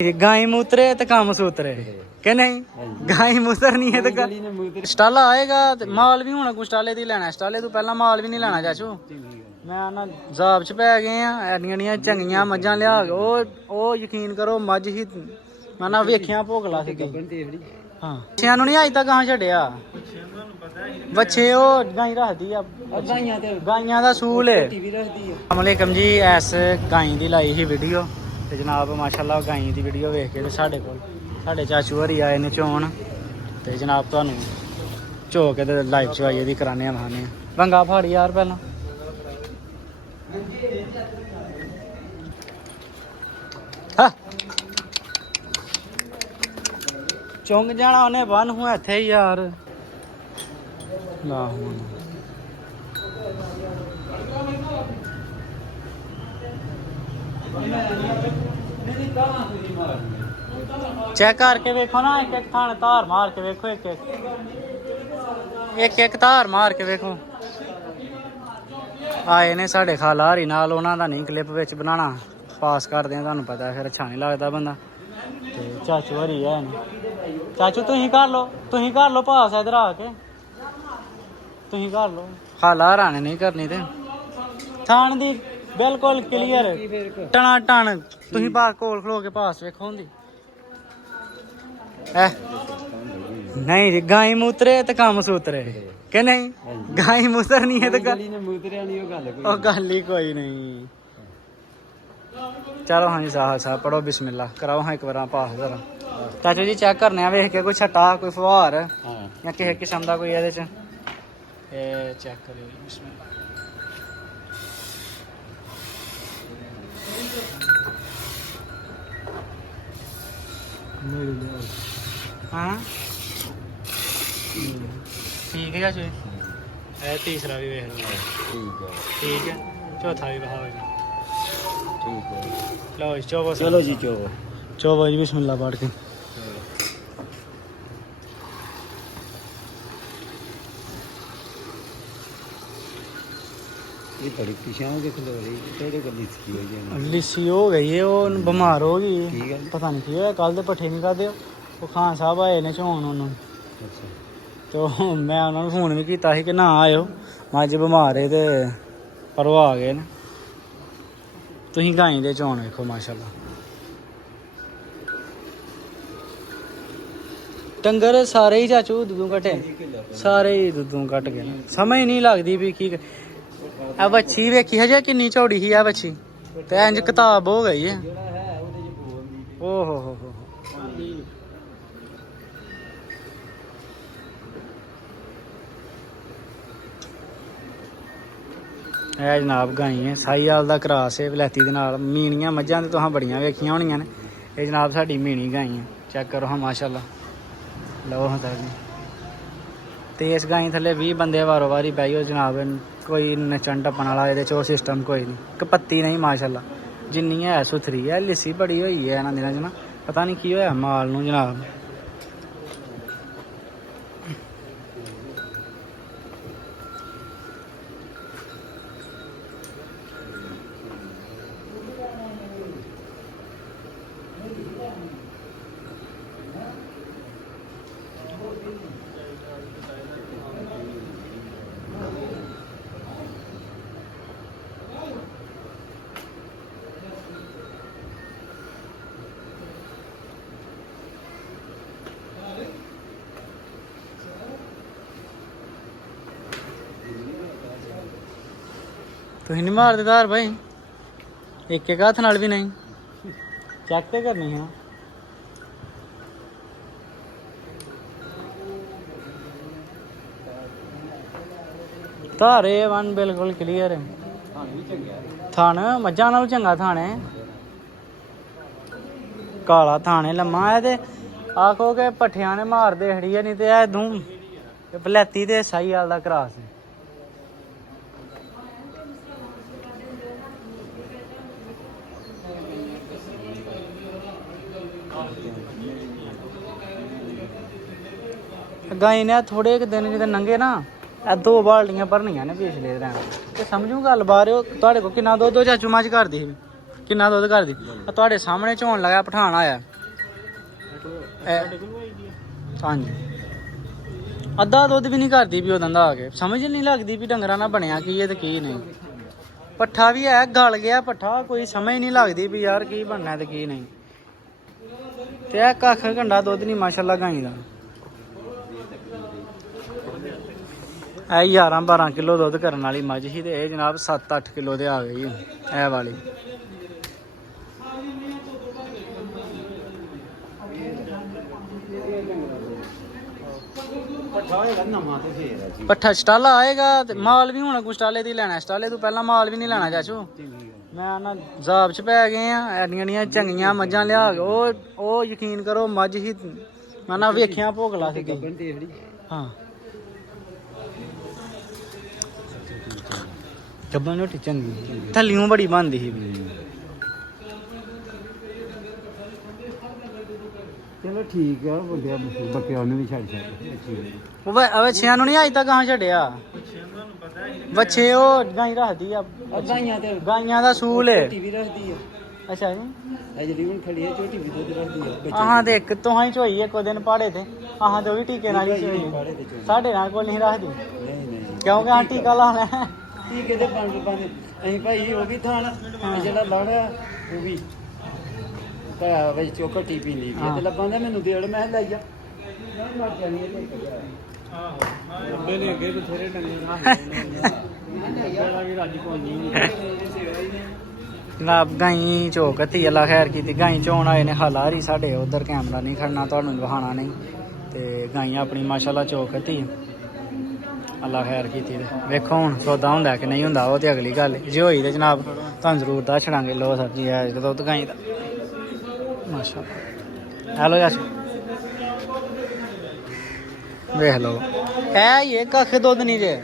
गाय मूत्रे तो काम सूत्रे के नहीं गाय मूत्रनी है तो स्टाला आएगा माल भी होना कुछ स्टाले दी लेना स्टाले तू पहला माल भी नहीं लेना चाचू मैं ना जाब च पै गए हैं एडियां चंगियां मज्जां लिया ओ यकीन करो मज ही मैं ना वेखिया भोगला सी हाँ बच्चियां नहीं अज तक कहाँ छड्डिया बच्चे ओ गाई रखदी आ गाइयां दा सूल है अस्सलामुअलैकुम जी इस गाई दी लाई ही वीडियो ते जनाब माशाल्लाह गाई दी वीडियो वेख के साढ़े कोल साढ़े चाचू हरी आए ने चोन ते जनाब तुहानू चो के ते लाइव चवाइए दी कराने माने बंगा फाड़ी यार पहला हाँ चुंग जाना उन्हें बन हुआ इत्थे यार ला हुन चेक करके वेखो ना एक एक थाने धार मार के वेखो एक धार मार के वेखो आए ने साढ़े खाला हरी नाल उन्हां दा नहीं क्लिप विच बनाना पास करदे आ तुहानू पता फिर अच्छा नहीं लगदा बंदा ते चाचू हरी है चाचू तुसीं कर लो पास इधर आके तुसीं कर लो खाला हराने नहीं करनी ते थान दी बिल्कुल क्लियर टना टन तुसीं पास कोल खलो के पास वेखो हुंदी नहीं गाय मूत्रे तो काम सूत्रे के नहीं गाय मूत्रनी है तो गल ही कोई नहीं चलो हाँ जी साहब पढ़ो बिस्मिल्लाह कराओ हाँ एक बार पास जरा चाचू जी चेक करने वेख के कोई छट्टा कोई फुहार या किसी किस्म का कोई ये चेक करियो बिस्मिल्लाह हाँ ठीक है चाचू तीसरा भी वेख लो ठीक है चौथा भी बहाओ जी ठीक है लो जी चौबो चलो जी चौबो जी बिस्मिल्लाह पढ़ के ये बड़ी पिछाओं के खिलो रही को लिस्सी हो गई है वो बीमार हो गई पता नहीं की कल तो पट्ठे नहीं करते वो खान साहब आए ने चौन उन्होंने तो मैं उन्होंने फोन भी किया कि ना आयो मज बीमार है तो पर वो आ गए न तुसीं गाई दे चौन वेखो माशाल्लाह डंगर सारे ही चाचू दुद्धू कट्टे सारे ही दुद्धू कट गए समझ नहीं लगती भी की बच्ची वेखी हजे किन्नी चौड़ी ही है बच्ची तो इंज किताब हो गई है ओहो हो है जनाब गाई है साहीवाल दा क्रास है वलैती दे नाल मीनियां मज्जां ते तुहां बड़ियां वेखियां होनियां ने ये जनाब साडी मीनी गाई है चेक करो हाँ माशाल्लाह लो हाँ ते इस गाई थल्ले 20 बंदे वारो वारी बैठो जनाब कोई नचन टप्पन वाला ये सिस्टम कोई नहीं कपत्ती नहीं माशाल्लाह जिन्नी है सुथरी है लिस्सी बड़ी हुई है इन्हां दिनां च ना पता नहीं की होया माल नूं जनाब तुसीं नहीं मारदे धार भाई एक एक हाथ नाल भी नहीं चेक तो करनी है धारे वन बिल्कुल क्लीयर है थान मज्जां नालों चंगा थाने काला थाने लम्मा है ते आखो के पट्ठियां ने मारदे खड़ी है नहीं तो दूं बलैती ते साहीवाल दा क्रास है गाई ने थोड़े दिन जो नंगे ना 2 बाल्टियां भरनियां ने पिछले दिन तो समझू गल बारे तुहाडे को किन्ना दुद्ध चाचू मज करदी ਕਿੰਨਾ ਦੁੱਧ ਕਰਦੀ ਆ ਤੁਹਾਡੇ ਸਾਹਮਣੇ ਝੋਣ ਲਗਾ ਪਠਾਨ ਆਇਆ ਹਾਂਜੀ ਅੱਧਾ ਦੁੱਧ ਵੀ ਨਹੀਂ ਕਰਦੀ ਵੀ ਉਦੋਂ ਦਾ ਆ ਕੇ ਸਮਝ ਨਹੀਂ ਲੱਗਦੀ ਵੀ ਡੰਗਰਾਂ ਨਾਲ ਬਣਿਆ ਕੀ ਹੈ ਤੇ ਕੀ ਨਹੀਂ ਪੱਠਾ ਵੀ ਹੈ ਗਲ ਗਿਆ ਪੱਠਾ ਕੋਈ ਸਮਝ ਨਹੀਂ ਲੱਗਦੀ ਵੀ ਯਾਰ ਕੀ ਬਣਨਾ ਤੇ ਕੀ ਨਹੀਂ ਤੇ ਇਹ ਕੱਖ ਘੰਟਾ ਦੁੱਧ ਨਹੀਂ ਮਾਸ਼ਾਅੱਲਾ ਗਾਈ ਦਾ ਇਹ 11-12 ਕਿਲੋ ਦੁੱਧ ਕਰਨ ਵਾਲੀ ਮੱਝ ਸੀ ਤੇ ਇਹ ਜਨਾਬ 7-8 ਕਿਲੋ ਦੇ ਆ ਗਈ ਇਹ ਵਾਲੀ ਪੱਠਾ ਸਟਾਲਾ ਆਏਗਾ ਤੇ ਮਾਲ ਵੀ ਹੁਣ ਕੋ ਸਟਾਲੇ ਦੀ ਲੈਣਾ ਸਟਾਲੇ ਤੋਂ ਪਹਿਲਾਂ ਮਾਲ ਵੀ ਨਹੀਂ ਲੈਣਾ ਚਾਚੂ ਮੈਂ ਨਾ ਜ਼ਾਬ ਚ ਪੈ ਗਏ ਆ ਐਡੀਆਂ ਚੰਗੀਆਂ ਮੱਝਾਂ ਲਿਆ ਕੇ ਉਹ ਯਕੀਨ ਕਰੋ ਮੱਝ ਹੀ ਮੈਂ ਨਾ ਵੇਖਿਆ ਭੋਗਲਾ ਸੀ ਹਾਂ ਗੱਬਨ ਰੋਟੀ ਚੰਗੀ ਥੱਲੀਓਂ ਬੜੀ ਬਣਦੀ ਸੀ ਚਲੋ ਠੀਕ ਆ ਵੱਡਿਆ ਬੱਕਿਆਂ ਨੂੰ ਵੀ ਛੱਡ ਉਹ ਬੱਚਿਆਂ ਨੂੰ ਨਹੀਂ ਅੱਜ ਤੱਕ ਕਹਾਂ ਛੱਡਿਆ ਬੱਚੇ ਉਹ ਗਾਈ ਰੱਖਦੀ ਆ ਗਾਈਆਂ ਦਾ ਸੂਲ ਹੈ ਟੀਵੀ ਰੱਖਦੀ ਆ ਅੱਛਾ ਜੀ ਇਹ ਜਿਹੜੀ ਹੁਣ ਖੜੀ ਹੈ ਝੋਟੀ ਵੀ ਦੁੱਧ ਰੱਖਦੀ ਆ ਆਹਾਂ ਤੇ ਇੱਕ ਤੋਂ ਹੀ ਝੋਈ ਇੱਕ ਦਿਨ ਪਾੜੇ ਤੇ ਆਹਾਂ ਤੇ ਉਹ ਵੀ ਟੀਕੇ ਨਾਲ ਹੀ ਝੋਈ ਸਾਡੇ ਨਾਲ ਕੋਲ ਨਹੀਂ ਰੱਖਦੀ ਨਹੀਂ ਕਿਉਂਕਿ ਆ ਟੀਕਾ ਲਾਉਣਾ ਟੀਕੇ ਦੇ ਪੰਜ ਅਸੀਂ ਭਾਈ ਉਹ ਵੀ ਥਾਣ ਜਿਹੜਾ ਲੜਿਆ ਉਹ ਵੀ ਤਾਂ ਵਿੱਚ ਚੋਕਾ ਟੀਪੀ ਨਹੀਂ ਤੇ ਲੱਭਾਂ ਦਾ ਮੈਨੂੰ ਦੇੜ ਮੈਂ ਲੈ ਜਾ ਮਰ ਜਾਣੀ ਹੈ ਅੱਬੇ ਨੇ ਅੱਗੇ ਬਥੇਰੇ ਜਨਾਬ ਗਾਈ ਝੋਕਤੀ ਅੱਲਾ ਖੈਰ ਕੀਤੀ ਗਾਈ ਚੋਣ ਆਏ ਨੇ ਹਲਾਰੀ ਸਾਡੇ ਉਧਰ ਕੈਮਰਾ ਨਹੀਂ ਖੜਨਾ ਤੁਹਾਨੂੰ ਦਿਖਾਣਾ ਨਹੀਂ ਤੇ ਗਾਈਆਂ ਆਪਣੀ ਮਾਸ਼ਾਅੱਲਾ ਝੋਕਤੀ ਅੱਲਾ ਖੈਰ ਕੀਤੀ ਵੇਖੋ ਹੁਣ ਸੌਦਾ ਹੁੰਦਾ ਕਿ ਨਹੀਂ ਹੁੰਦਾ ਉਹ ਤੇ ਅਗਲੀ ਗੱਲ ਜੇ ਹੋਈ ਤੇ ਜਨਾਬ ਤੁਹਾਨੂੰ ਜ਼ਰੂਰ ਦੱਸ ਛੜਾਂਗੇ ਲੋ ਸਬਜ਼ੀ ਹੈ ਦੁੱਧ ਗਾਈ ਦਾ ਮਾਸ਼ਾਅੱਲਾ ਹੈਲੋ ਯਾਰ ਵੇਖ ਲਓ ਇਹ ਕੱਖ ਦੁੱਧ ਨਹੀਂ ਜੇ